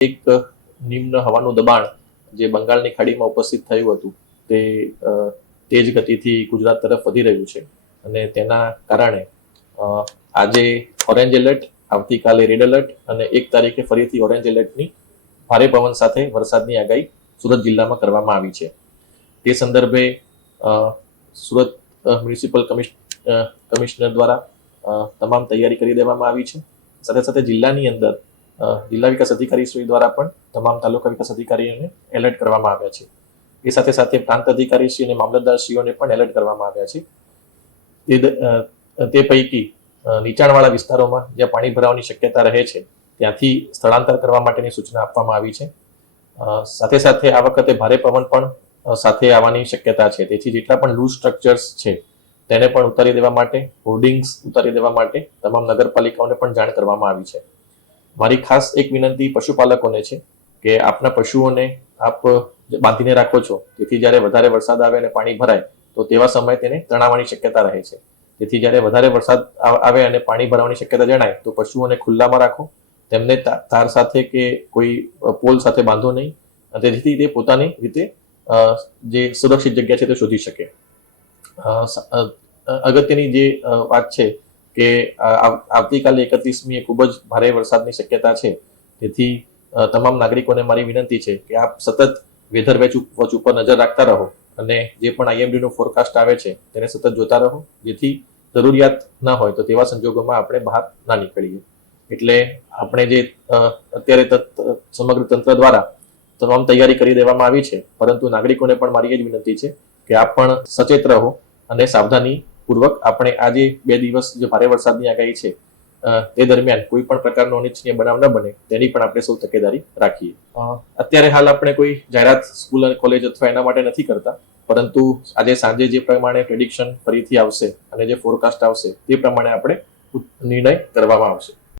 એક નિમ્ન હવાનું દબાણ જે બંગાળની ખાડીમાં ઉપસ્થિત થયું હતું તે તેજ ગતિથી ગુજરાત તરફ વધી રહ્યું છે અને તેના કારણે આજે ઓરેન્જ એલર્ટ, આવતીકાલે રેડ એલર્ટ અને 1 તારીખે ફરીથી ઓરેન્જ એલર્ટની ભારે પવન સાથે વરસાદની આગાહી સુરત જિલ્લામાં કરવામાં આવી છે. તે સંદર્ભે સુરત મ્યુનિસિપલ કમિશનર દ્વારા તમામ તૈયારી કરી દેવામાં આવી છે. સાથે સાથે જિલ્લાની અંદર જિલ્લા વિકાસ અધિકારીશ્રી દ્વારા પણ તમામ તાલુકા વિકાસ અધિકારીઓને એલર્ટ કરવામાં આવ્યા છે. એ સાથે સાથે પ્રાંત અધિકારીશ્રી અને મામલતદારશ્રીઓને પણ એલર્ટ કરવામાં આવ્યા છે. તે પૈકી નીચાણવાળા વિસ્તારોમાં જ્યાં પાણી ભરાવાની શક્યતા રહે છે ત્યાંથી સ્થળાંતર કરવા માટેની સૂચના આપવામાં આવી છે. સાથે સાથે આ વખતે ભારે પવન પણ સાથે આવવાની શક્યતા છે. તેથી જેટલા પણ લૂઝ સ્ટ્રક્ચર્સ છે તેને પણ ઉતારી દેવા માટે, હોર્ડિંગ્સ ઉતારી દેવા માટે તમામ નગરપાલિકાઓને પણ જાણ કરવામાં આવી છે. મારી ખાસ એક વિનંતી પશુપાલકોને છે કે આપના પશુઓને આપ બાંધીને રાખો છો, તેથી જ્યારે વધારે વરસાદ આવે અને પાણી ભરાય તો તેવા સમયે તેને તણાવવાની શક્યતા રહે છે. તેથી જ્યારે વધારે વરસાદ આવે અને પાણી ભરાવાની શક્યતા જણાય તો પશુઓને ખુલ્લામાં રાખો, તેમને તાર સાથે કે કોઈ પોલ સાથે બાંધો નહીં, જેથી તે પોતાની રીતે જે સુરક્ષિત જગ્યા છે તે શોધી શકે. અગત્યની જે વાત છે કે આવતીકાલે 31મીએ ખૂબ જ ભારે વરસાદની શક્યતા છે. તેથી તમામ નાગરિકોને મારી વિનંતી છે કે આપ સતત વેધર વોચ ઉપર નજર રાખતા રહો અને જે પણ IMDનું ફોરકાસ્ટ આવે છે તેને સતત જોતા રહો, જેથી જરૂરિયાત ના હોય તો તેવા સંજોગોમાં આપણે બહાર ના નીકળીએ. એટલે આપણે જે અત્યારે સમગ્ર તંત્ર દ્વારા તમામ તૈયારી કરી દેવામાં આવી છે, પરંતુ નાગરિકોને પણ મારી એ જ વિનંતી છે કે આપ પણ સચેત રહો અને સાવધાની પૂર્વક આપણે આજે 2 દિવસ જે ભારે વરસાદની આગાહી છે તે દરમિયાન કોઈ પણ પ્રકારનો અનિચ્છનીય બનાવ ન બને તેની પણ આપણે સૌ તકેદારી રાખીએ. અત્યારે હાલ આપણે કોઈ જાહેરાત સ્કૂલ અને કોલેજ અથવા એના માટે નથી કરતા, પરંતુ આજે સાંજે જે પ્રમાણે પ્રેડિક્શન ફરીથી આવશે અને જે ફોરકાસ્ટ આવશે તે પ્રમાણે આપણે નિર્ણય કરવામાં આવશે.